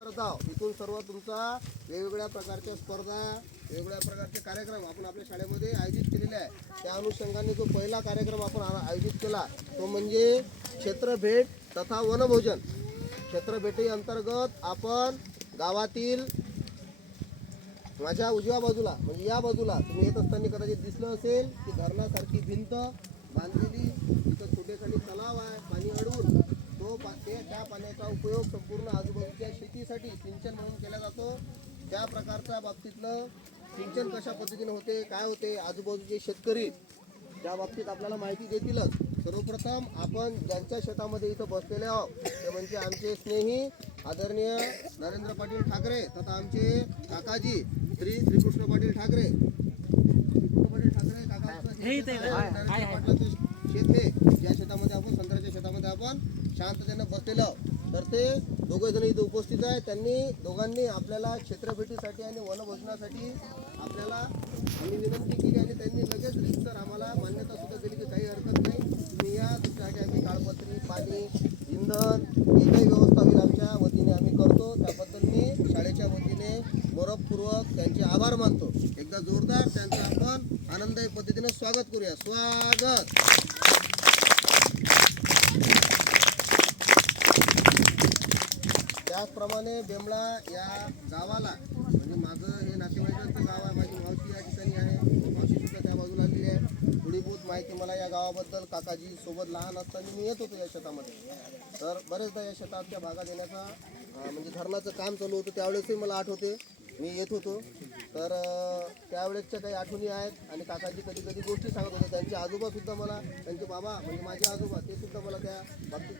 इथून सर्व तुमचा वेगवेगळ्या प्रकारच्या स्पर्धा वेगवेगळ्या प्रकारचे कार्यक्रम आपण आपल्या शाळेमध्ये आयोजित केलेले आहे. त्या अनुषंगाने जो पहिला कार्यक्रम आपण आयोजित केला तो म्हणजे क्षेत्रभेट तथा वनभोजन. क्षेत्रभेटी अंतर्गत आपण गावातील माझ्या उजव्या बाजूला म्हणजे या बाजूला तुम्ही येत असताना कदाचित दिसलं असेल की धरणासारखी भिंत बांधलेली तिथं छोटेखाली तलाव आहे पाणी अडवून तो पा ते त्या पाण्याचा उपयोग संपूर्ण आजूबाजूच्या शेतीसाठी सिंचन म्हणून केला जातो. त्या प्रकारच्या बाबतीतलं सिंचन कशा पद्धतीने होते काय होते आजूबाजूचे शेतकरी त्या बाबतीत आपल्याला माहिती देतीलच. सर्वप्रथम आपण ज्यांच्या शेतामध्ये इथं बसलेले आहोत ते म्हणजे आमचे स्नेही आदरणीय नरेंद्र पाटील ठाकरे तथा आमचे काकाजी श्री श्रीकृष्ण पाटील ठाकरे. श्रीकृष्ण पाटील ठाकरे शेत हे ज्या शेतामध्ये आपण संत्र्याच्या शेतामध्ये आपण शांततेनं बसलेलो आहोत. तर ते दोघे जण इथे उपस्थित आहे त्यांनी दोघांनी आपल्याला क्षेत्रभेटीसाठी आणि वनभोजनासाठी आपल्याला आम्ही विनंती केली आणि त्यांनी लगेच रिक्सर आम्हाला मान्यता सुद्धा दिली की काही हरकत नाही. तुम्ही या तुमच्यासाठी आम्ही काळपत्री पाणी इंधन ही काही व्यवस्था होईल आमच्या वतीने आम्ही करतो. त्याबद्दल मी शाळेच्या वतीने गौरवपूर्वक त्यांचे आभार मानतो. एकदा जोरदार त्यांचं आपण आनंददायी पद्धतीने स्वागत करूया. स्वागत! त्याचप्रमाणे बेमळा या गावाला म्हणजे माझं हे नातेवाईकांचं गाव आहे माझी मावशी या ठिकाणी आहे मावशीसुद्धा त्या बाजूला आलेली आहे. थोडी बहुत माहिती मला या गावाबद्दल काकाजी सोबत लहान असताना मी येत होतो या शेतामध्ये. तर बरेचदा या शेतातल्या भागात येण्याचा म्हणजे धरणाचं काम चालू होतं त्यावेळेसही मला आठवते मी येत होतो. तर त्यावेळेसच्या काही आठवणी आहेत आणि काकाजी कधी कधी गोष्टी सांगत होते. त्यांचे आजोबासुद्धा मला त्यांचे बाबा म्हणजे माझे आजोबा ते सुद्धा मला त्या बाबतीत